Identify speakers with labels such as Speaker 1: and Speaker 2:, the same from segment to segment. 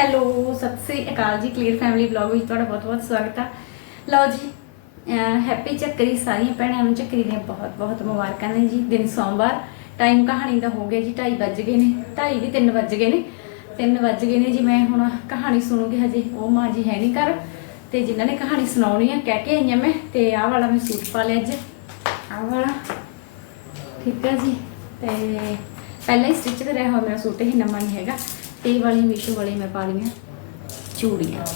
Speaker 1: Hello, Sat Sri ਅਕਾਲ ਜੀ clear family vlog ਵਿੱਚ ਤੁਹਾਡਾ ਬਹੁਤ-ਬਹੁਤ ਸਵਾਗਤ ਆ। ਲਓ ਜੀ ਹੈਪੀ ਚੱਕਰੀ ਸਾਰੀਆਂ ਭੈਣਾਂ ਨੂੰ, ਚੱਕਰੀ ਦੀਆਂ ਬਹੁਤ-ਬਹੁਤ ਮੁਬਾਰਕਾਂ ਨੇ ਜੀ, ਦਿਨ ਸੋਮਵਾਰ ਟਾਈਮ ਕਹਾਣੀ ਦਾ ਹੋ ਗਿਆ ਜੀ 2:30 ਵੱਜ ਗਏ ਨੇ 2:30 ਵੀ 3 ਵੱਜ ਗਏ ਨੇ 3 ਵੱਜ ਗਏ ਨੇ ਜੀ, ਮੈਂ ਹੁਣ ਕਹਾਣੀ ਸੁਣੂਗੀ ਹਜੇ, ਉਹ ਮਾਂ ਜੀ ਹੈ ਨਹੀਂ ਘਰ, ਤੇ ਜਿਨ੍ਹਾਂ ਨੇ ਕਹਾਣੀ ਸੁਣਾਉਣੀ ਆ, ਕਹਿ ਕੇ ਆਈਆਂ ਮੈਂ, ਤੇ ਆਹ ਵਾਲਾ ਮੈਂ ਸੂਟ ਪਾ ਲਿਆ ਅੱਜ, ਆਹ ਵਾਲਾ, ਠੀਕ ਹੈ ਜੀ, ਤੇ ਪਹਿਲਾਂ ਹੀ ਸਟਿਚ ਕਰਿਆ ਹੋਇਆ ਮੇਰਾ ਸੂਟ ਹੀ ਨਵਾਂ ਨਹੀਂ ਹੈਗਾ ਤੇ ਇਹ ਵਾਲੀ ਮੀਸ਼ੋ ਵਾਲੀ ਮੈਂ ਪਾ ਲਈਆਂ। ਚੂੜੀਆਂ।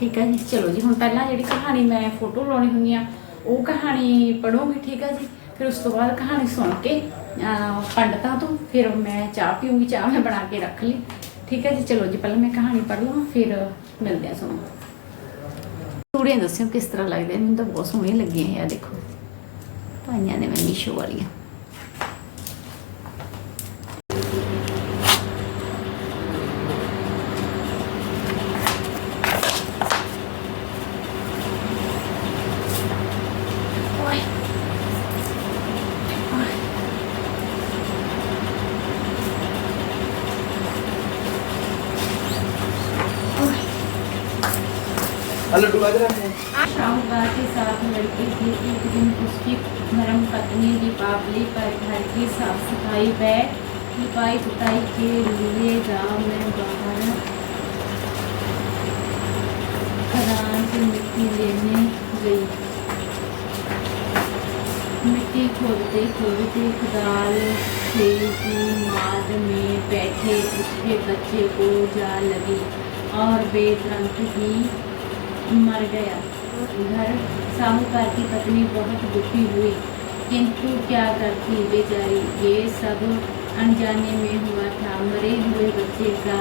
Speaker 1: ਠੀਕ ਹੈ ਜੀ? ਚਲੋ ਜੀ ਹੁਣ ਪਹਿਲਾਂ ਜਿਹੜੀ ਕਹਾਣੀ ਮੈਂ ਫੋਟੋ ਲਾਉਣੀ ਹੁੰਦੀ ਆ ਉਹ ਕਹਾਣੀ ਪੜੂੰਗੀ ਠੀਕ ਹੈ ਜੀ? ਫਿਰ ਉਸ ਤੋਂ ਬਾਅਦ ਕਹਾਣੀ ਸੁਣ ਕੇ ਅਹ, ਪੰਡਤਾਂ ਤੋਂ ਫਿਰ ਮੈਂ ਚਾਹ ਪੀਉਂਗੀ ਚਾਹ ਮੈਂ ਬਣਾ ਕੇ ਰੱਖ ਲਈ। ਠੀਕ ਹੈ ਜੀ? ਚਲੋ ਜੀ ਪਹਿਲਾਂ ਮੈਂ ਕਹਾਣੀ ਪੜ੍ਹ ਲਵਾਂ ਫਿਰ ਮਿਲਦੇ ਆ ਸੁਣੋ ਚੂੜੀਆਂ ਦੱਸਿਓ ਕਿਸ ਤਰ੍ਹਾਂ ਲੱਗਦੀਆਂ? ਮੈਨੂੰ ਤਾਂ ਬਹੁਤ ਸੋਹਣੀਆਂ ਲੱਗੀਆਂ ਆ ਦੇਖੋ। ਪਾਈਆਂ ਨੇ ਮੈਂ ਮੀਸ਼ੋ ਵਾਲੀਆਂ।
Speaker 2: लड्डू
Speaker 1: के साथ लड़की थी एक दिन उसकी धर्म पत्नी दीपावली पर घर की साफ़ सफ़ाई व पुताई के लिए गाँव में बाहर खदान से मिट्टी लेने गई। मिट्टी खोदते खोदते खदाल की माद में बैठे उसके बच्चे को जा लगी और बेतरंग ही मर गया। घर साहूकार की पत्नी बहुत दुखी हुई। किंतु क्या करती बेचारी? ये सब अनजाने में हुआ था। मरे हुए बच्चे का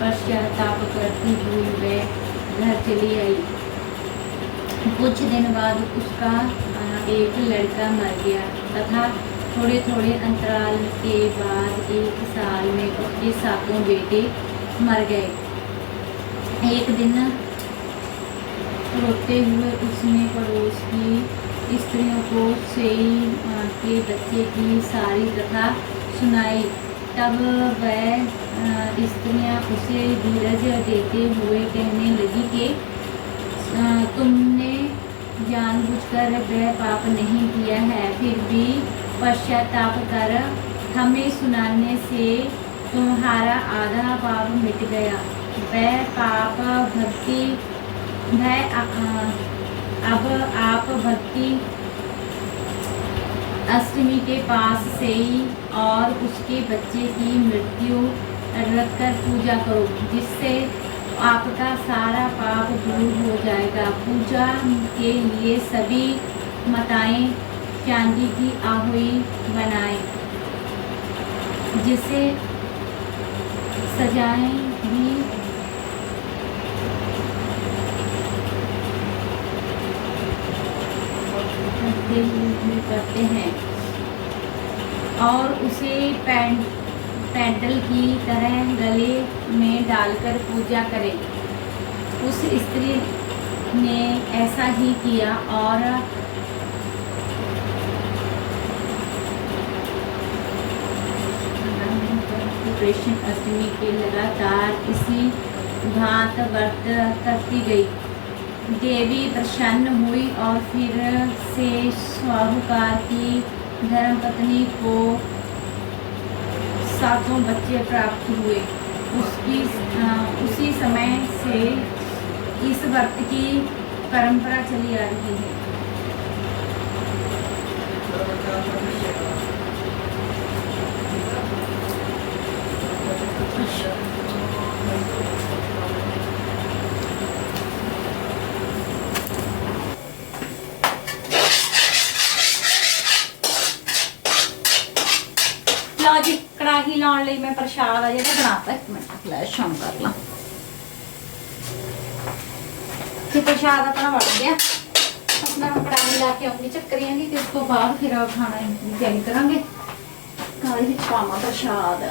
Speaker 1: पश्चाताप करती हुई वह घर चली आई। कुछ दिन बाद उसका एक लड़का मर गया तथा थोड़े थोड़े अंतराल के बाद एक साल में उसके सातों बेटे मर गए। एक दिन रोते हुए उसने पड़ोस की स्त्रियों को सेई के बच्चे की सारी कथा सुनाई। तब वह स्त्रियाँ उसे धीरज देते हुए कहने लगी कि तुमने जानबूझकर वह पाप नहीं किया है, फिर भी पश्चाताप कर हमें सुनाने से तुम्हारा आधा पाप मिट गया। वह पाप भक्ति अ- अब आप भक्ति अष्टमी के पास से ही और उसके बच्चे की मृत्यु रखकर पूजा करो, जिससे आपका सारा पाप दूर हो जाएगा। पूजा के लिए सभी माताएँ चांदी की आहुई बनाएँ, जिसे सजाएँ भी करते हुए करते हैं। और उसे पैंट पैडल की तरह गले में डालकर पूजा करें। उस स्त्री ने ऐसा ही किया और कृष्ण अष्टमी के लगातार इसी घात व्रत करती गई। देवी प्रसन्न हुई और फिर से साहूकार की धर्मपत्नी को सातों बच्चे प्राप्त हुए उसकी अ, उसी समय से इस व्रत की परंपरा चली आ रही है ਮੈਂ ਪ੍ਰਸ਼ਾਦ ਬਣਾਤਾ ਇੱਕ ਮਿੰਟ ਫਲੈਸ਼ ਆਨ ਕਰ ਲਾਂ। ਤੇ ਪ੍ਰਸ਼ਾਦ ਆਪਣਾ ਵੜ ਗਿਆ। ਆਪਣਾ ਮੈਂ ਕੜਾਹੀ ਲਾ ਕੇ ਆਉਂਗੀ ਚੱਕਰੀਆਂ ਦੀ ਤੇ ਉਸ ਤੋਂ ਬਾਅਦ ਫਿਰ ਖਾਣਾ ਦੀ ਤਿਆਰੀ ਕਰਾਂਗੇ। ਕਾਲੀ ਵਿੱਚ ਪਾਵਾਂ ਪ੍ਰਸ਼ਾਦ।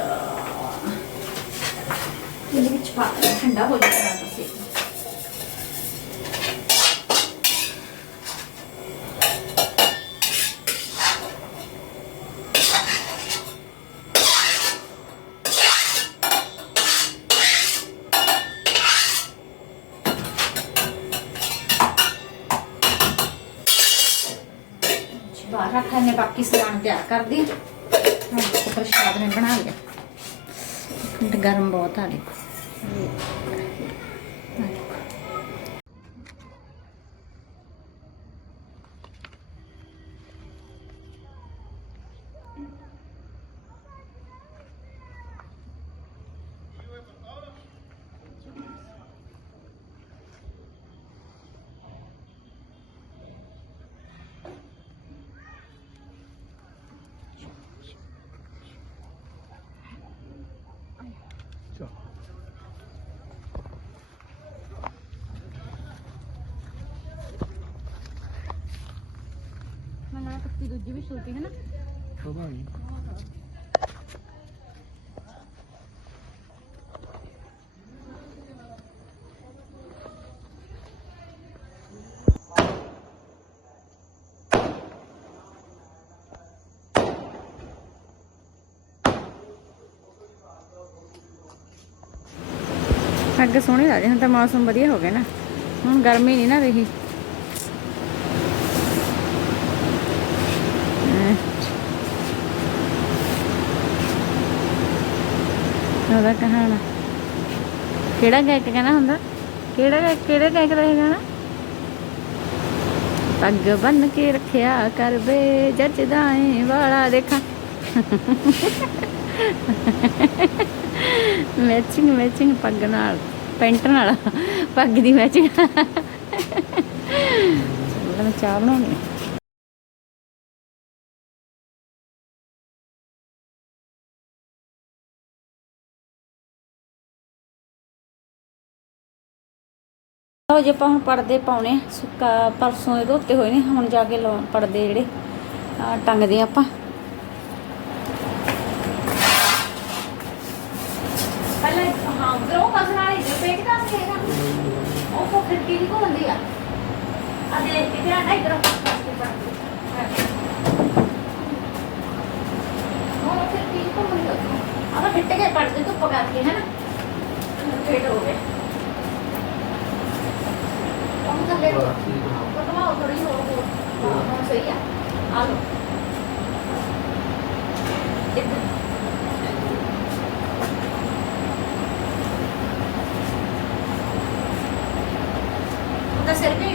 Speaker 1: ਇਹਦੇ ਵਿੱਚ ਪਾ ਕੇ ਠੰਡਾ ਹੋ ਜਾਏਗਾ ਤੁਸੀਂ ਬਾਕੀ ਸਮਾਨ ਤਿਆਰ ਕਰਦੀ। ਪ੍ਰਸ਼ਾਦ ਮੈਂ ਬਣਾ ਲਿਆ ਇੱਕ ਗਰਮ ਬਹੁਤ ਆ ਦੇਖੋ। ਨਾਲ ਕੱਤੀ ਦੂਜੀ ਵੀ ਛੋਟੀ ਹੈ ਨਾ।
Speaker 2: ਪਤਾ ਨਹੀਂ
Speaker 1: ਅੱਗੇ ਸੋਹਣੇ ਲੱਗਦੇ ਹੁਣ ਤਾਂ ਮੌਸਮ ਵਧੀਆ ਹੋ ਗਿਆ ਨਾ। ਹੁਣ ਗਰਮੀ ਨਹੀਂ ਨਾ ਰਹੀ ਹੈਂ। ਉਹਦਾ ਕਹਾਣਾ। ਕਿਹੜਾ ਗਾਇਕ ਕਹਿਣਾ ਹੁੰਦਾ? ਕਿਹੜਾ ਗਾਇਕ ਕਿਹੜਾ ਗਾਇਕ ਦਾ ਗਾਣਾ? ਪੱਗ ਬੰਨ ਕੇ ਰੱਖਿਆ ਕਰ ਬੇ, ਜੱਜਦਾ ਏ ਵਾਲਾ ਦੇਖਾਂ। ਮੈਚਿੰਗ ਮੈਚਿੰਗ ਪੱਗ ਨਾਲ, ਪੈਂਟ ਨਾਲ, ਪੱਗ ਦੀ ਮੈਚਿੰਗ ਮੈਂ ਚਾਹ ਬਣਾਉਣੀ ਲਓ ਜੇ ਆਪਾਂ ਹੁਣ ਪਰਦੇ ਪਾਉਣੇ ਆ, ਸੁੱਕਾ ਪਰਸੋਂ ਦੇ ਧੋਤੇ ਹੋਏ ਨੇ ਹੁਣ ਜਾ ਕੇ ਲਾਉਣ ਪਰਦੇ ਜਿਹੜੇ ਆਹ ਟੰਗਦੇ ਆ ਆਪਾਂ। ਪਹਿਲਾਂ ਹਾਂ ਉਧਰੋਂ ਕਸਣ ਵਾਲੀ ਜੋ ਪੇਟ ਕਸ ਹੈਗਾ। ਉਹ ਕੋ ਖਿੜਕੀ ਦੀ ਘੁੰਮਦੀ ਆ? ਆ ਦੇ ਇਧਰ ਆ ਇਧਰੋਂ ਕਸ ਕੇ ਪੜਦੀ ਉਹ ਖਿੜਕੀ ਦੀ ਘੁੰਮਦੀ ਆ ਆ ਫਿੱਟ ਕੇ ਪੜਦੇ ਧੁੱਪ ਕਰਕੇ ਹੈ ਨਾ? ਫੇਟ ਹੋ ਗਿਆ। ਉਹ ਥੱਲੇ ਕਟਵਾਓ ਥੋੜੀ ਹੋਰ ਹੋਰ ਹਾਂ ਸਹੀ ਆ ਆ ਲੋ ਇੱਧਰ ਉਹਦਾ ਸਿਰ ਵੀ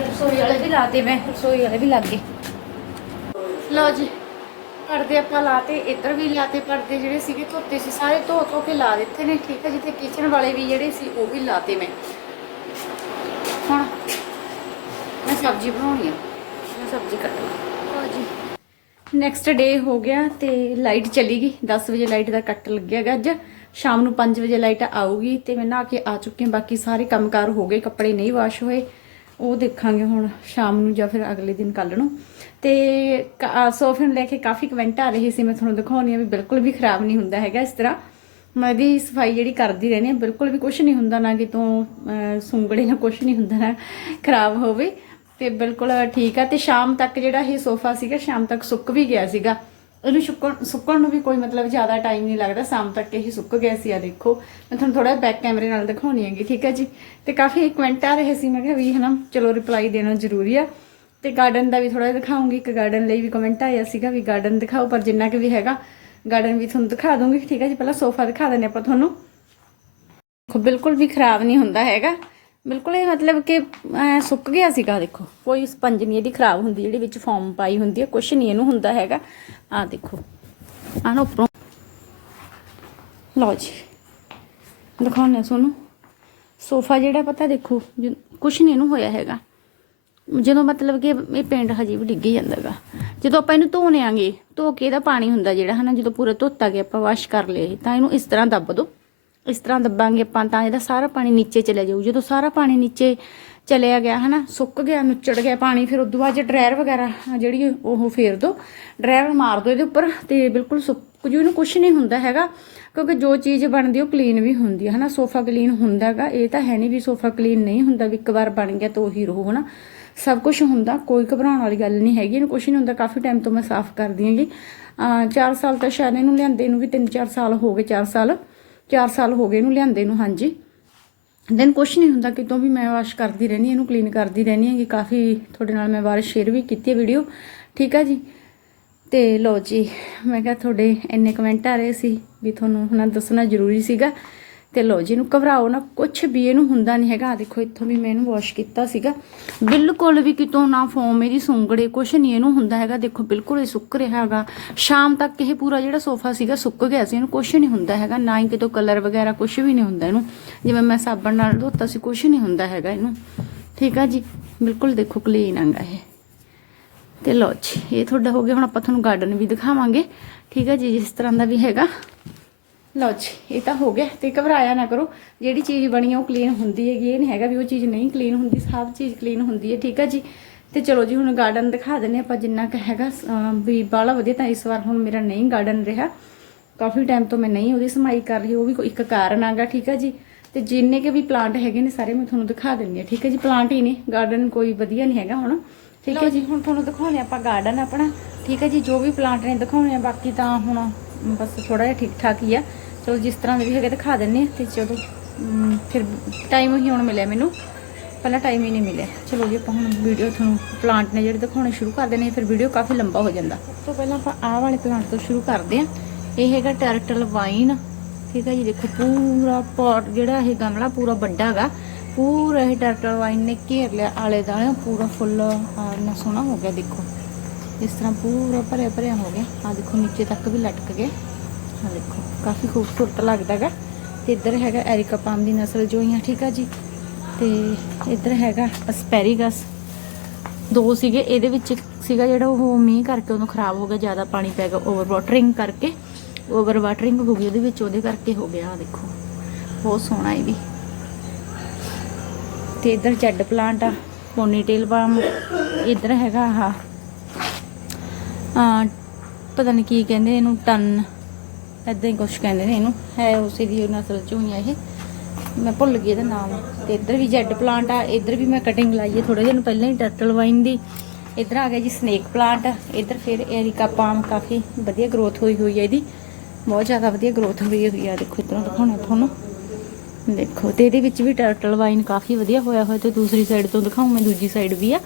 Speaker 1: ਰਸੋਈ ਵਾਲੇ ਵੀ ਲਾਤੇ ਮੈਂ ਰਸੋਈ ਵਾਲੇ ਵੀ ਲੱਗ ਗਏ ਲਓ ਜੀ ਪਰਦੇ ਆਪਾਂ ਲਾਤੇ, ਇੱਧਰ ਵੀ ਲਾਤੇ ਪਰਦੇ ਜਿਹੜੇ ਸੀਗੇ ਧੋਤੇ ਸੀ, ਸਾਰੇ ਧੋ ਧੋ ਕੇ ਲਾ ਦਿੱਤੇ ਨੇ, ਠੀਕ ਹੈ ਜਿੱਥੇ ਕਿਚਨ ਵਾਲੇ ਵੀ ਜਿਹੜੇ ਸੀ, ਉਹ ਵੀ ਲਾਤੇ ਮੈਂ। ਹੁਣ ਮੈਂ ਸਬਜ਼ੀ ਬਣਾਉਣੀ ਆ, ਮੈਂ ਸਬਜ਼ੀ ਕੱਟਣੀ ਜੀ। ਨੈਕਸਟ ਡੇ ਹੋ ਗਿਆ ਤੇ ਲਾਈਟ ਚਲੀ ਗਈ 10 ਵਜੇ ਲਾਈਟ ਦਾ ਕੱਟ ਲੱਗਿਆਗਾ ਅੱਜ। ਸ਼ਾਮ ਨੂੰ 5 ਵਜੇ ਲਾਈਟ ਆਊਗੀ ਤੇ ਮੈਂ ਨਹਾ ਕੇ ਆ ਚੁੱਕੀ ਹਾਂ, ਬਾਕੀ ਸਾਰੇ ਕੰਮਕਾਰ ਹੋ ਗਏ, ਕੱਪੜੇ ਨਹੀਂ ਵਾਸ਼ ਹੋਏ। ਉਹ ਦੇਖਾਂਗੇ ਹੁਣ ਸ਼ਾਮ ਨੂੰ ਜਾਂ ਫਿਰ ਅਗਲੇ ਦਿਨ ਕੱਲ ਨੂੰ। ਤੇ ਕ- ਸੋਫੇ ਨੂੰ ਲੈ ਕੇ ਕਾਫੀ ਕਮੈਂਟ ਆ ਰਹੇ ਸੀ ਮੈਂ ਤੁਹਾਨੂੰ ਦਿਖਾਉਣੀ ਆ ਵੀ ਬਿਲਕੁਲ ਵੀ ਖਰਾਬ ਨਹੀਂ ਹੁੰਦਾ ਹੈਗਾ ਇਸ ਤਰ੍ਹਾਂ। ਮੈਂ ਦੀ ਸਫ਼ਾਈ ਜਿਹੜੀ ਕਰਦੀ ਰਹਿੰਦੀ ਹਾਂ ਬਿਲਕੁਲ ਵੀ ਕੁਝ ਨਹੀਂ ਹੁੰਦਾ ਨਾ ਕਿਤੋਂ ਅਹ, ਸੁੰਗੜੇ ਨਾ ਕੁਝ ਨਹੀਂ ਹੁੰਦਾ ਨਾ ਖਰਾਬ ਹੋਵੇ। ਤੇ ਬਿਲਕੁਲ ਠੀਕ ਆ। ਤੇ ਸ਼ਾਮ ਤੱਕ ਜਿਹੜਾ ਇਹ ਸੋਫਾ ਸੀਗਾ ਸ਼ਾਮ ਤੱਕ ਸੁੱਕ ਵੀ ਗਿਆ ਸੀਗਾ। ਇਹਨੂੰ ਸੁੱਕਣ ਸੁੱਕਣ ਨੂੰ ਵੀ ਕੋਈ ਮਤਲਬ ਜ਼ਿਆਦਾ ਟਾਈਮ ਨਹੀਂ ਲੱਗਦਾ। ਸ਼ਾਮ ਤੱਕ ਇਹ ਸੁੱਕ ਗਿਆ ਸੀ ਆ ਦੇਖੋ। ਮੈਂ ਤੁਹਾਨੂੰ ਥੋੜਾ ਬੈਕ ਕੈਮਰੇ ਨਾਲ ਦਿਖਾਉਣੀ ਹੈਗੀ ਠੀਕ ਹੈ ਜੀ। ਤੇ ਕਾਫੀ ਕਮੈਂਟ ਆ ਰਹੇ ਸੀ ਮੈਂ ਕਿਹਾ ਵੀ ਹਨਾ ਚਲੋ ਰਿਪਲਾਈ ਦੇਣਾ ਜ਼ਰੂਰੀ ਆ। ਤੇ ਗਾਰਡਨ ਦਾ ਵੀ ਥੋੜਾ ਜਿਹਾ ਦਿਖਾਉਂਗੀ, ਇੱਕ ਗਾਰਡਨ ਲਈ ਵੀ ਕਮੈਂਟ ਆਇਆ ਸੀਗਾ ਵੀ ਗਾਰਡਨ ਦਿਖਾਓ, ਪਰ ਜਿੰਨਾ ਕਿ ਵੀ ਹੈਗਾ ਗਾਰਡਨ ਵੀ ਤੁਹਾਨੂੰ ਦਿਖਾ ਦੂੰਗੀ ਠੀਕ ਹੈ ਜੀ, ਪਹਿਲਾਂ ਸੋਫਾ ਦਿਖਾ ਦਿੰਦੇ ਆਪਾਂ ਤੁਹਾਨੂੰ। ਦੇਖੋ, ਬਿਲਕੁਲ ਵੀ ਖਰਾਬ ਨਹੀਂ ਹੁੰਦਾ ਹੈਗਾ। ਬਿਲਕੁਲ ਇਹ ਮਤਲਬ ਕਿ ਐਂ ਸੁੱਕ ਗਿਆ ਸੀਗਾ, ਦੇਖੋ। ਕੋਈ ਸਪੰਜ ਨਹੀਂ, ਇਹਦੀ ਖਰਾਬ ਹੁੰਦੀ, ਜਿਹੜੀ ਵਿੱਚ ਫੋਮ ਪਾਈ ਹੁੰਦੀ ਹੈ ਕੁਝ ਨਹੀਂ ਇਹਨੂੰ ਹੁੰਦਾ ਹੈਗਾ। ਆਹ ਦੇਖੋ, ਆਹ ਨਾ ਉੱਪਰੋਂ। ਲਓ ਜੀ, ਦਿਖਾਉਂਦੇ ਤੁਹਾਨੂੰ। ਸੋਫਾ ਜਿਹੜਾ ਪਤਾ, ਦੇਖੋ ਕੁਝ ਨਹੀਂ ਇਹਨੂੰ ਹੋਇਆ ਹੈਗਾ। ਜਦੋਂ ਮਤਲਬ ਕਿ ਇਹ ਪਿੰਡ ਹਜੇ ਵੀ ਡਿੱਗੀ ਜਾਂਦਾਗਾ। ਜਦੋਂ ਆਪਾਂ ਇਹਨੂੰ ਧੋਨੇ ਆਂਗੇ ਧੋ ਕੇ ਇਹਦਾ ਪਾਣੀ ਹੁੰਦਾ ਜਿਹੜਾ ਹਨਾ, ਜਦੋਂ ਪੂਰਾ ਧੋਤਾ ਗਿਆ, ਆਪਾਂ ਵਾਸ਼ ਕਰ ਲਏ ਤਾਂ ਇਹਨੂੰ ਇਸ ਤਰ੍ਹਾਂ ਦੱਬ ਦੋ। ਇਸ ਤਰ੍ਹਾਂ ਦੱਬਾਂਗੇ ਆਪਾਂ, ਤਾਂ ਇਹਦਾ ਸਾਰਾ ਪਾਣੀ ਨੀਚੇ ਚਲੇ ਜਾਊ। ਜਦੋਂ ਸਾਰਾ ਪਾਣੀ ਨੀਚੇ ਚਲਿਆ ਗਿਆ ਹਨਾ, ਸੁੱਕ ਗਿਆ, ਨੁੱਚੜ ਗਿਆ ਪਾਣੀ, ਫਿਰ ਉਦੋਂ ਬਾਅਦ 'ਚ ਡਰਾਇਰ ਵਗੈਰਾ ਜਿਹੜੀ ਉਹ ਫੇਰ ਦੋ। ਡਰਾਇਰ ਮਾਰ ਦੋ ਇਹਦੇ ਉੱਪਰ ਤੇ ਬਿਲਕੁਲ ਸੁੱਕ ਜੂ ਇਹਨੂੰ ਕੁਝ ਨਹੀਂ ਹੁੰਦਾ ਹੈਗਾ, ਕਿਉਂਕਿ ਜੋ ਚੀਜ਼ ਬਣਦੀ ਉਹ ਕਲੀਨ ਵੀ ਹੁੰਦੀ ਹੈ ਹਨਾ। ਸੋਫਾ ਕਲੀਨ ਹੁੰਦਾਗਾ, ਇਹ ਤਾਂ ਹੈ ਨਹੀਂ ਵੀ ਸੋਫਾ ਕਲੀਨ ਨਹੀਂ ਹੁੰਦਾ ਵੀ ਇੱਕ ਵਾਰ ਬਣ ਗਿਆ ਤਾਂ ਉਹੀ ਰਹੂ ਹਨਾ। ਸਭ ਕੁਝ ਹੁੰਦਾ, ਕੋਈ ਘਬਰਾਉਣ ਵਾਲੀ ਗੱਲ ਨਹੀਂ ਹੈਗੀ, ਇਹਨੂੰ ਕੁਝ ਨਹੀਂ ਹੁੰਦਾ, ਕਾਫੀ ਟਾਈਮ ਤੋਂ ਮੈਂ ਸਾਫ਼ ਕਰਦੀ ਹਾਂਗੀ 4 ਸਾਲ ਤਾਂ ਸ਼ਾਇਦ ਇਹਨੂੰ ਲਿਆਂਦੇ ਨੂੰ ਵੀ 3-4 ਸਾਲ ਹੋ ਗਏ 4 ਸਾਲ 4 ਸਾਲ ਹੋ ਗਏ ਇਹਨੂੰ ਲਿਆਂਦੇ ਨੂੰ, ਹਾਂਜੀ। ਦੈਨ ਕੁਝ ਨਹੀਂ ਹੁੰਦਾ, ਕਿਤੋਂ ਵੀ ਮੈਂ ਵਾਸ਼ ਕਰਦੀ ਰਹਿੰਦੀ ਇਹਨੂੰ ਕਲੀਨ ਕਰਦੀ ਰਹਿੰਦੀ ਹੈਗੀ ਕਾਫੀ ਤੁਹਾਡੇ ਨਾਲ ਮੈਂ ਵਾਰ ਸ਼ੇਅਰ ਵੀ ਕੀਤੀ ਹੈ ਵੀਡੀਓ ਠੀਕ ਆ ਜੀ? ਤੇ ਲੋ ਜੀ, ਮੈਂ ਕਿਹਾ ਤੁਹਾਡੇ ਇੰਨੇ ਕਮੈਂਟ ਆ ਰਹੇ ਸੀ ਵੀ ਤੁਹਾਨੂੰ ਹੁਣ ਦੱਸਣਾ ਜ਼ਰੂਰੀ ਸੀਗਾ। ਤੇ ਲੋ ਜੀ, ਇਹਨੂੰ ਘਬਰਾਓ ਨਾ ਕੁਝ ਵੀ ਇਹਨੂੰ ਹੁੰਦਾ ਨਹੀਂ ਹੈਗਾ। ਦੇਖੋ, ਇੱਥੋਂ ਵੀ ਮੈਂ ਇਹਨੂੰ ਵਾਸ਼ ਕੀਤਾ ਸੀਗਾ। ਬਿਲਕੁਲ ਵੀ ਕਿਤੋਂ ਨਾ ਫੋਮ ਇਹਦੀ ਸੁੰਗੜੇ ਕੁਝ ਨਹੀਂ ਇਹਨੂੰ ਹੁੰਦਾ ਹੈਗਾ। ਦੇਖੋ, ਬਿਲਕੁਲ ਇਹ ਸੁੱਕ ਰਿਹਾ ਹੈਗਾ। ਸ਼ਾਮ ਤੱਕ ਇਹ ਪੂਰਾ ਜਿਹੜਾ ਸੋਫਾ ਸੀਗਾ, ਸੁੱਕ ਗਿਆ ਸੀ। ਇਹਨੂੰ ਕੁਝ ਨਹੀਂ ਹੁੰਦਾ ਹੈਗਾ, ਨਾ ਹੀ ਕਿਤੋਂ ਕਲਰ ਵਗੈਰਾ ਕੁਝ ਵੀ ਨਹੀਂ ਹੁੰਦਾ ਇਹਨੂੰ। ਜਿਵੇਂ ਮੈਂ ਸਾਬਣ ਨਾਲ ਧੋਤਾ ਸੀ ਕੁਝ ਨਹੀਂ ਹੁੰਦਾ ਹੈਗਾ ਇਹਨੂੰ। ਠੀਕ ਆ ਜੀ? ਬਿਲਕੁਲ ਦੇਖੋ ਕਲੀਨ ਆਂਗਾ ਇਹ। ਤੇ ਲੋ ਜੀ, ਇਹ ਤੁਹਾਡਾ ਹੋ ਗਿਆ। ਹੁਣ ਆਪਾਂ ਤੁਹਾਨੂੰ ਗਾਰਡਨ ਵੀ ਦਿਖਾਵਾਂਗੇ। ਠੀਕ ਆ ਜੀ, ਜਿਸ ਤਰ੍ਹਾਂ ਦਾ ਵੀ ਹੈਗਾ। ਲਓ ਜੀ ਇਹ ਤਾਂ ਹੋ ਗਿਆ ਤੇ ਘਬਰਾਇਆ ਨਾ ਕਰੋ। ਜਿਹੜੀ ਚੀਜ਼ ਬਣੀ ਉਹ ਕਲੀਨ ਹੁੰਦੀ ਹੈਗੀ ਇਹ ਨਹੀਂ ਹੈਗਾ ਵੀ ਉਹ ਚੀਜ਼ ਨਹੀਂ ਕਲੀਨ ਹੁੰਦੀ ਸਭ ਚੀਜ਼ ਕਲੀਨ ਹੁੰਦੀ ਹੈ ਠੀਕ ਹੈ ਜੀ? ਤੇ ਚਲੋ ਜੀ ਹੁਣ ਗਾਰਡਨ ਦਿਖਾ ਦਿੰਨੇ ਆਪਾਂ ਜਿੰਨਾ ਕੁ ਹੈਗਾ। ਵੀ ਬਾਲਾ ਵਧੀਆ ਤਾਂ ਇਸ ਵਾਰ ਹੁਣ ਮੇਰਾ ਨਹੀਂ ਗਾਰਡਨ ਰਿਹਾ। ਕਾਫੀ ਟਾਈਮ ਤੋਂ ਮੈਂ ਨਹੀਂ ਉਹਦੀ ਸਮਾਈ ਕਰ ਰਹੀ ਉਹ ਵੀ ਕੋਈ ਇੱਕ ਕਾਰਨ ਆਗਾ ਠੀਕ ਹੈ ਜੀ? ਤੇ ਜਿੰਨੇ ਕੇ ਵੀ ਪਲਾਂਟ ਹੈਗੇ ਨੇ ਸਾਰੇ ਮੈਂ ਤੁਹਾਨੂੰ ਦਿਖਾ ਦਿੰਦੀ ਆ ਠੀਕ ਹੈ ਜੀ? ਪਲਾਂਟ ਹੀ ਨੇ ਗਾਰਡਨ ਕੋਈ ਵਧੀਆ ਨਹੀਂ ਹੈਗਾ ਹੁਣ ਠੀਕ ਹੈ ਜੀ ਹੁਣ ਤੁਹਾਨੂੰ ਦਿਖਾਉਣੇ ਆਪਾਂ ਗਾਰਡਨ ਆਪਣਾ ਠੀਕ ਹੈ ਜੀ? ਜੋ ਵੀ ਪਲਾਂਟ ਨੇ ਦਿਖਾਉਣੇ ਆ ਬਾਕੀ ਤਾਂ ਹੁਣ ਬਸ ਥੋੜਾ ਜਿਹਾ ਠੀਕ ਠਾਕ ਹੀ ਆ। ਚਲੋ ਜਿਸ ਤਰ੍ਹਾਂ ਦੇ ਵੀ ਹੈਗੇ ਦਿਖਾ ਦਿੰਨੇ ਆ ਤੇ ਚਲੋ ਫਿਰ ਟਾਈਮ ਹੀ ਹੁਣ ਮਿਲਿਆ ਮੈਨੂੰ। ਪਹਿਲਾਂ ਟਾਈਮ ਹੀ ਨਹੀਂ ਮਿਲਿਆ। ਚਲੋ ਜੀ ਆਪਾਂ ਹੁਣ ਵੀਡੀਓ ਤੁਹਾਨੂੰ ਪਲਾਂਟ ਨੇ ਜਿਹੜੇ ਦਿਖਾਉਣੇ ਸ਼ੁਰੂ ਕਰ ਦੇਣੇ ਆ, ਫਿਰ ਵੀਡੀਓ ਕਾਫੀ ਲੰਬਾ ਹੋ ਜਾਂਦਾ। ਸਭ ਤੋਂ ਪਹਿਲਾਂ ਆਪਾਂ ਆਹ ਵਾਲੇ ਪਲਾਂਟ ਤੋਂ ਸ਼ੁਰੂ ਕਰਦੇ ਆ। ਇਹ ਹੈਗਾ ਟਰਟਲ ਵਾਈਨ ਠੀਕ ਹੈ ਜੀ ਦੇਖੋ ਪੂਰਾ ਪੌਟ ਜਿਹੜਾ ਇਹ ਗਮਲਾ ਪੂਰਾ ਵੱਡਾ ਹੈਗਾ। ਪੂਰਾ ਇਹ ਟਰਟਲ ਵਾਈਨ ਨੇ ਘੇਰ ਲਿਆ ਆਲੇ ਦਾਲੇ ਪੂਰਾ ਫੁੱਲ ਨਾ ਸੋਹਣਾ ਹੋ ਗਿਆ ਦੇਖੋ। ਇਸ ਤਰ੍ਹਾਂ ਪੂਰਾ ਭਰਿਆ ਭਰਿਆ ਹੋ ਗਿਆ। ਆ ਦੇਖੋ, ਨੀਚੇ ਤੱਕ ਵੀ ਲਟਕ ਗਿਆ ਆ ਦੇਖੋ, ਕਾਫੀ ਖੂਬਸੂਰਤ ਲੱਗਦਾ ਹੈਗਾ ਤੇ ਇੱਧਰ ਹੈਗਾ ਐਰਿਕਾ ਪਾਮ ਦੀ ਨਸਲ ਜੋਈਆਂ, ਠੀਕ ਆ ਜੀ? ਤੇ ਇੱਧਰ ਹੈਗਾ ਅਸਪੈਰੀਗਸ। ਦੋ ਸੀਗੇ, ਇਹਦੇ ਵਿੱਚ ਇੱਕ ਸੀਗਾ ਜਿਹੜਾ ਉਹ ਮੀਂਹ ਕਰਕੇ ਉਹਨੂੰ ਖਰਾਬ ਹੋ ਗਿਆ, ਜ਼ਿਆਦਾ ਪਾਣੀ ਪੈ ਗਿਆ ਓਵਰ ਵਾਟਰਿੰਗ ਕਰਕੇ। ਓਵਰ ਵਾਟਰਿੰਗ ਹੋ ਗਈ ਉਹਦੇ ਵਿੱਚ, ਉਹਦੇ ਕਰਕੇ ਹੋ ਗਿਆ ਆ ਦੇਖੋ। ਬਹੁਤ ਸੋਹਣਾ ਇਹ ਵੀ। ਤੇ ਇੱਧਰ ਜੈਡ ਪਲਾਂਟ ਆ, ਪੋਨੀਟੇਲ ਬਾਮ ਇੱਧਰ ਹੈਗਾ ਆਹ ਪਤਾ ਨਹੀਂ ਕੀ ਕਹਿੰਦੇ ਇਹਨੂੰ, ਟਨ ਐਦਾਂ ਹੀ ਕੁਝ ਕਹਿੰਦੇ ਨੇ ਇਹਨੂੰ। ਹੈ ਉਸੇ ਦੀ ਨਸਲ ਚੋਂ ਹੀ ਆ ਇਹ। ਮੈਂ ਭੁੱਲ ਗਈ ਇਹਦਾ ਨਾਮ। ਤੇ ਇੱਧਰ ਵੀ ਜੈਡ ਪਲਾਂਟ ਆ, ਇੱਧਰ ਵੀ ਮੈਂ ਕਟਿੰਗ ਲਾਈ ਹੈ ਥੋੜੇ ਦਿਨ ਪਹਿਲਾਂ ਹੀ ਟਰਟਲ ਵਾਈਨ ਦੀ। ਇੱਧਰ ਆ ਗਿਆ ਜੀ ਸਨੇਕ ਪਲਾਂਟ ਇੱਧਰ ਫਿਰ ਐਰਿਕਾ ਪਾਮ ਕਾਫੀ ਵਧੀਆ ਗਰੋਥ ਹੋਈ ਹੋਈ ਹੈ ਇਹਦੀ। ਬਹੁਤ ਜ਼ਿਆਦਾ ਵਧੀਆ ਗਰੋਥ ਹੋਈ ਹੋਈ ਆ। ਦੇਖੋ, ਇਧਰੋਂ ਦਿਖਾਉਣਾ ਤੁਹਾਨੂੰ। ਦੇਖੋ, ਤੇ ਇਹਦੇ ਵਿੱਚ ਵੀ ਟਰਟਲ ਵਾਈਨ ਕਾਫੀ ਵਧੀਆ ਹੋਇਆ ਹੋਇਆ। ਤੇ ਦੂਸਰੀ ਸਾਈਡ ਤੋਂ ਦਿਖਾਉਂ ਮੈਂ, ਦੂਜੀ ਸਾਈਡ ਵੀ ਆ।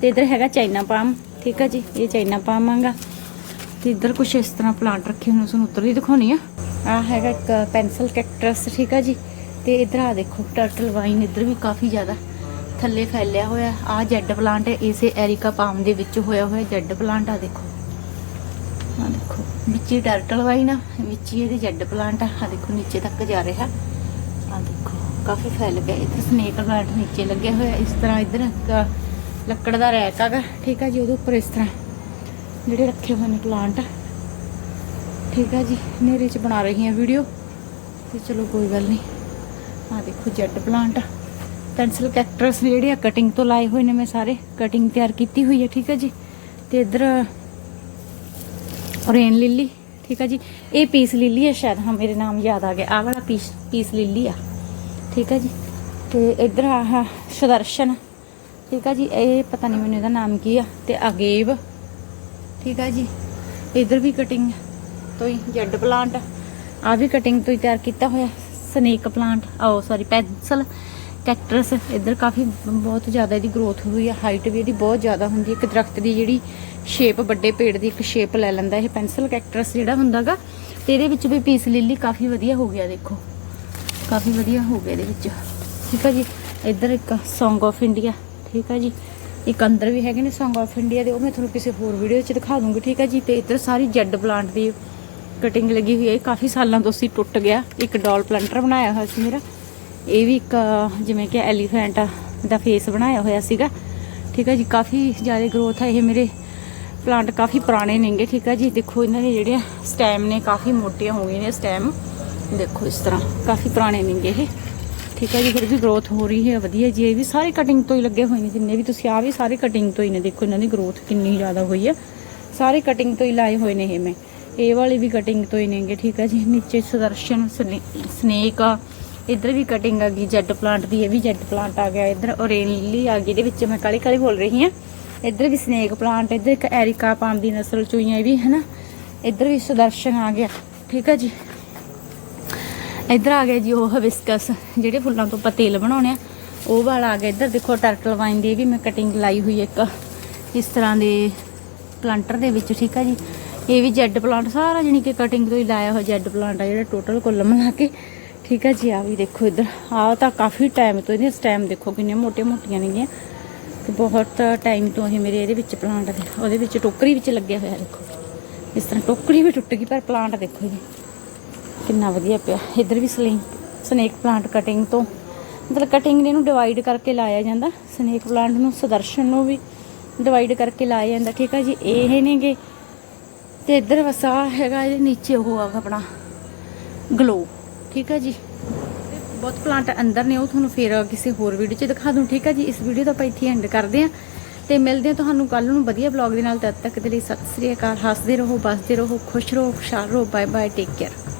Speaker 1: ਤੇ ਇੱਧਰ ਹੈਗਾ ਚਾਈਨਾ ਪਾਮ ਠੀਕ ਆ ਜੀ, ਇਹ ਚਾਈਨਾ ਪਾਵਾਂਗਾ। ਆਂਗਾ ਤੇ ਇੱਧਰ ਕੁਝ ਇਸ ਤਰ੍ਹਾਂ ਪਲਾਂਟ ਰੱਖੇ ਹੋਏ ਤੁਹਾਨੂੰ ਉੱਤਰ ਹੀ ਦਿਖਾਉਣੀ ਆ। ਆ ਹੈਗਾ ਇੱਕ ਪੈਨਸਲ ਕੈਕਟਸ ਠੀਕ ਆ ਜੀ। ਤੇ ਇੱਧਰ ਆ ਦੇਖੋ ਟਰਟਲ ਵਾਈਨ ਇੱਧਰ ਵੀ ਕਾਫੀ ਜ਼ਿਆਦਾ ਥੱਲੇ ਫੈਲਿਆ ਹੋਇਆ। ਆ ਜੈਡ ਪਲਾਂਟ ਹੈ ਇਸੇ ਐਰਿਕਾ ਪਾਮ ਦੇ ਵਿੱਚ ਹੋਇਆ ਹੋਇਆ ਜੈਡ ਪਲਾਂਟ ਆ, ਦੇਖੋ। ਆ ਦੇਖੋ, ਵਿੱਚ ਹੀ ਟਰਟਲ ਵਾਈਨ ਆ, ਵਿੱਚ ਹੀ ਇਹਦੇ ਜੈਡ ਪਲਾਂਟ ਆ। ਆ ਦੇਖੋ, ਨੀਚੇ ਤੱਕ ਜਾ ਰਿਹਾ। ਆ ਦੇਖੋ, ਕਾਫੀ ਫੈਲ ਗਿਆ। ਇੱਥੇ ਸਨੇਕ ਪਲਾਂਟ ਨੀਚੇ ਲੱਗਿਆ ਹੋਇਆ। ਇਸ ਤਰ੍ਹਾਂ ਇੱਧਰ ਲੱਕੜ ਦਾ ਰੈਕ ਹੈਗਾ ਠੀਕ ਆ ਜੀ, ਉਹਦੇ ਉੱਪਰ ਇਸ ਤਰ੍ਹਾਂ ਜਿਹੜੇ ਰੱਖੇ ਹੋਏ ਨੇ ਪਲਾਂਟ। ਠੀਕ ਆ ਜੀ, ਹਨੇਰੇ 'ਚ ਬਣਾ ਰਹੀ ਹਾਂ ਵੀਡੀਓ। ਤੇ ਚਲੋ ਕੋਈ ਗੱਲ ਨਹੀਂ ਆ ਦੇਖੋ ਜੈਡ ਪਲਾਂਟ। ਪੈਨਸਲ ਕੈਕਟਰਸ ਨੇ ਜਿਹੜੇ ਆ ਕਟਿੰਗ ਤੋਂ ਲਾਏ ਹੋਏ ਨੇ ਮੈਂ ਸਾਰੇ। ਕਟਿੰਗ ਤਿਆਰ ਕੀਤੀ ਹੋਈ ਹੈ ਠੀਕ ਹੈ ਜੀ। ਤੇ ਇੱਧਰ ਰੇਨ ਲਿਲੀ, ਠੀਕ ਹੈ ਜੀ। ਇਹ ਪੀਸ ਲਿਲੀ ਹੈ ਸ਼ਾਇਦ, ਹਾਂ, ਮੇਰੇ ਨਾਮ ਯਾਦ ਆ ਗਿਆ। ਆਹ ਵਾਲਾ ਪੀਸ ਪੀਸ ਲਿਲੀ ਆ। ਠੀਕ ਹੈ ਜੀ। ਤੇ ਇੱਧਰ ਆਹ ਸੁਦਰਸ਼ਨ ਠੀਕ ਆ ਜੀ, ਇਹ ਪਤਾ ਨਹੀਂ ਮੈਨੂੰ ਇਹਦਾ ਨਾਮ ਕੀ ਆ, ਤੇ ਅਗੇਬ ਠੀਕ ਆ ਜੀ, ਇੱਧਰ ਵੀ ਕਟਿੰਗ ਤੋਂ ਹੀ ਜੈਡ ਪਲਾਂਟ ਆ ਵੀ ਕਟਿੰਗ ਤੋਂ ਹੀ ਤਿਆਰ ਕੀਤਾ ਹੋਇਆ ਸਨੇਕ ਪਲਾਂਟ ਆਓ ਸੌਰੀ ਪੈਨਸਲ ਕੈਕਟਰਸ ਇੱਧਰ ਕਾਫੀ ਬਹੁਤ ਜ਼ਿਆਦਾ ਇਹਦੀ ਗਰੋਥ ਹੋਈ ਹੈ ਹਾਈਟ ਵੀ ਇਹਦੀ ਬਹੁਤ ਜ਼ਿਆਦਾ ਹੁੰਦੀ ਹੈ ਇੱਕ ਦਰਖਤ ਦੀ ਜਿਹੜੀ ਸ਼ੇਪ ਵੱਡੇ ਪੇੜ ਦੀ ਇੱਕ ਸ਼ੇਪ ਲੈ ਲੈਂਦਾ ਇਹ ਪੈਨਸਲ ਕੈਕਟਰਸ ਜਿਹੜਾ ਹੁੰਦਾਗਾ, ਤੇ ਇਹਦੇ ਵਿੱਚ ਵੀ ਪੀਸ ਲਿਲੀ ਕਾਫੀ ਵਧੀਆ ਹੋ ਗਿਆ, ਦੇਖੋ। ਕਾਫੀ ਵਧੀਆ ਹੋ ਗਿਆ ਇਹਦੇ ਵਿੱਚ। ਠੀਕ ਹੈ ਜੀ, ਇੱਧਰ ਇੱਕ ਸੌਂਗ of ਇੰਡੀਆ ਠੀਕ ਆ ਜੀ। ਇੱਕ ਅੰਦਰ ਵੀ ਹੈਗੇ ਨੇ ਸੌਂਗ of ਇੰਡੀਆ ਦੇ, ਉਹ ਮੈਂ ਤੁਹਾਨੂੰ ਕਿਸੇ ਹੋਰ ਵੀਡੀਓ 'ਚ ਦਿਖਾ ਦੂੰਗੀ, ਠੀਕ ਹੈ ਜੀ। ਤੇ ਇੱਧਰ ਸਾਰੀ ਜੈਡ ਪਲਾਂਟ ਦੀ ਕਟਿੰਗ ਲੱਗੀ ਹੋਈ ਹੈ ਇਹ ਕਾਫੀ ਸਾਲਾਂ ਤੋਂ ਸੀ ਟੁੱਟ ਗਿਆ। ਇੱਕ ਡਾਲ ਪਲੰਟਰ ਬਣਾਇਆ ਹੋਇਆ ਸੀ ਮੇਰਾ। ਇਹ ਵੀ ਇੱਕ, ਜਿਵੇਂ ਕਿ ਐਲੀਫੈਂਟ ਦਾ ਫੇਸ ਬਣਾਇਆ ਹੋਇਆ ਸੀਗਾ। ਠੀਕ ਹੈ ਜੀ, ਕਾਫੀ ਜ਼ਿਆਦਾ ਗਰੋਥ ਹੈ ਇਹ ਮੇਰੇ ਪਲਾਂਟ ਕਾਫੀ ਪੁਰਾਣੇ ਨੇਗੇ, ਠੀਕ ਹੈ ਜੀ। ਦੇਖੋ, ਇਹਨਾਂ ਦੇ ਜਿਹੜੇ ਸਟੈਮ ਨੇ, ਕਾਫੀ ਮੋਟੀਆਂ ਹੋ ਗਈਆਂ ਨੇ ਸਟੈਮ ਦੇਖੋ, ਇਸ ਤਰ੍ਹਾਂ ਕਾਫੀ ਪੁਰਾਣੇ ਨੇਗੇ ਇਹ। ਠੀਕ ਹੈ ਜੀ, ਫਿਰ ਵੀ ਗਰੋਥ ਹੋ ਰਹੀ ਹੈ, ਵਧੀਆ ਜੀ, ਇਹ ਵੀ ਸਾਰੇ ਕਟਿੰਗ ਤੋਂ ਹੀ ਲੱਗੇ ਹੋਏ ਨੇ, ਜਿੰਨੇ ਵੀ ਤੁਸੀਂ ਆ ਵੀ ਸਾਰੇ ਕਟਿੰਗ ਤੋਂ ਹੀ ਨੇ, ਦੇਖੋ ਇਹਨਾਂ ਦੀ ਗਰੋਥ ਕਿੰਨੀ ਜ਼ਿਆਦਾ ਹੋਈ ਹੈ। ਸਾਰੇ ਕਟਿੰਗ ਤੋਂ ਹੀ ਲਾਏ ਹੋਏ ਨੇ ਇਹ ਮੈਂ। ਇਹ ਵਾਲੀ ਵੀ ਕਟਿੰਗ ਤੋਂ ਹੀ ਨੇਗੇ, ਠੀਕ ਹੈ ਜੀ, ਨੀਚੇ ਸੁਦਰਸ਼ਨ ਸਨੇਕ ਆ, ਇੱਧਰ ਵੀ ਕਟਿੰਗ ਆ ਗਈ, ਜੈਡ ਪਲਾਂਟ ਦੀ, ਇਹ ਵੀ ਜੈਡ ਪਲਾਂਟ ਆ ਗਿਆ, ਇੱਧਰ ਔਰੇਨ ਆ ਗਈ, ਇਹਦੇ ਵਿੱਚ ਮੈਂ ਕਾਲੀ ਕਾਲੀ ਬੋਲ ਰਹੀ ਹਾਂ। ਇੱਧਰ ਵੀ ਸਨੇਕ ਪਲਾਂਟ ਇੱਧਰ ਇੱਕ ਐਰਿਕਾ ਪਾਮ ਦੀ ਨਸਲ ਚੋਈਆਂ ਇਹ ਵੀ ਹੈ ਨਾ ਇੱਧਰ ਵੀ ਸੁਦਰਸ਼ਨ ਆ ਗਿਆ, ਠੀਕ ਹੈ ਜੀ। ਇੱਧਰ ਆ ਗਿਆ ਜੀ ਉਹ ਹਬਿਸਕਸ ਜਿਹੜੇ ਫੁੱਲਾਂ ਤੋਂ ਆਪਾਂ ਤੇਲ ਬਣਾਉਣੇ ਆ, ਉਹ ਵਾਲਾ ਆ ਗਿਆ। ਇੱਧਰ ਦੇਖੋ ਟਰਟਲ ਵਾਈਨ ਦੀ ਵੀ ਮੈਂ ਕਟਿੰਗ ਲਾਈ ਹੋਈ ਇੱਕ। ਇਸ ਤਰ੍ਹਾਂ ਦੇ ਪਲਾਂਟਰ ਦੇ ਵਿੱਚ, ਠੀਕ ਆ ਜੀ? ਇਹ ਵੀ ਜੈਡ ਪਲਾਂਟ ਸਾਰਾ ਜਾਣੀ ਕਿ ਕਟਿੰਗ ਤੋਂ ਹੀ ਲਾਇਆ ਹੋਇਆ ਜੈਡ ਪਲਾਂਟ ਆ, ਜਿਹੜਾ ਟੋਟਲ ਕੁੱਲ ਮਿਲਾ ਕੇ। ਠੀਕ ਆ ਜੀ ਆ ਵੀ ਦੇਖੋ ਇੱਧਰ। ਆ ਤਾਂ ਕਾਫੀ ਟਾਈਮ ਤੋਂ ਇਹਦੇ ਸਟੈਮ ਦੇਖੋ ਕਿੰਨੇ ਮੋਟੇ ਮੋਟੀਆਂ ਨੇਗੀਆਂ। ਤੇ ਬਹੁਤ ਟਾਈਮ ਤੋਂ ਇਹ ਮੇਰੇ ਇਹਦੇ ਵਿੱਚ ਪਲਾਂਟ ਦੇ ਉਹਦੇ ਵਿੱਚ ਟੋਕਰੀ ਵਿੱਚ ਲੱਗਿਆ ਹੋਇਆ, ਦੇਖੋ। ਇਸ ਤਰ੍ਹਾਂ ਟੋਕਰੀ ਵੀ ਟੁੱਟ ਗਈ, ਪਰ ਪਲਾਂਟ ਦੇਖੋ ਜੀ। ਕਿੰਨਾ ਵਧੀਆ ਪਿਆ। ਇੱਧਰ ਵੀ ਸਲਿੰਗ ਸਨੇਕ ਪਲਾਂਟ ਕਟਿੰਗ ਤੋਂ। ਮਤਲਬ ਕਟਿੰਗ ਨੇ ਇਹਨੂੰ ਡਿਵਾਈਡ ਕਰਕੇ ਲਾਇਆ ਜਾਂਦਾ। ਸਨੇਕ ਪਲਾਂਟ ਨੂੰ, ਸੁਦਰਸ਼ਨ ਨੂੰ ਵੀ ਡਿਵਾਈਡ ਕਰਕੇ ਲਾਇਆ ਜਾਂਦਾ। ਠੀਕ ਆ ਜੀ, ਇਹ ਨੇਗੇ। ਤੇ ਇੱਧਰ ਵਸਾ ਹੈਗਾ ਇਹਦੇ ਨੀਚੇ ਉਹ ਆ ਆਪਣਾ ਗਲੋ ਠੀਕ ਆ ਜੀ। ਬਹੁਤ ਪਲਾਂਟ ਅੰਦਰ ਨੇ, ਉਹ ਤੁਹਾਨੂੰ ਫਿਰ ਕਿਸੇ ਹੋਰ ਵੀਡੀਓ 'ਚ ਦਿਖਾ ਦੂੰ। ਠੀਕ ਆ ਜੀ, ਇਸ ਵੀਡੀਓ ਦਾ ਆਪਾਂ ਇੱਥੇ ਐਂਡ ਕਰਦੇ ਆਂ ਤੇ ਮਿਲਦੇ ਹਾਂ ਤੁਹਾਨੂੰ ਕੱਲ ਨੂੰ ਵਧੀਆ ਬਲੌਗ ਦੇ ਨਾਲ। ਤਦ ਤੱਕ ਦੇ ਲਈ ਸਤਿ ਸ੍ਰੀ ਅਕਾਲ। ਹੱਸਦੇ ਰਹੋ ਬਸਦੇ ਰਹੋ, ਖੁਸ਼ ਰਹੋ ਖੁਸ਼ਹਾਲ ਰਹੋ। Bye bye take care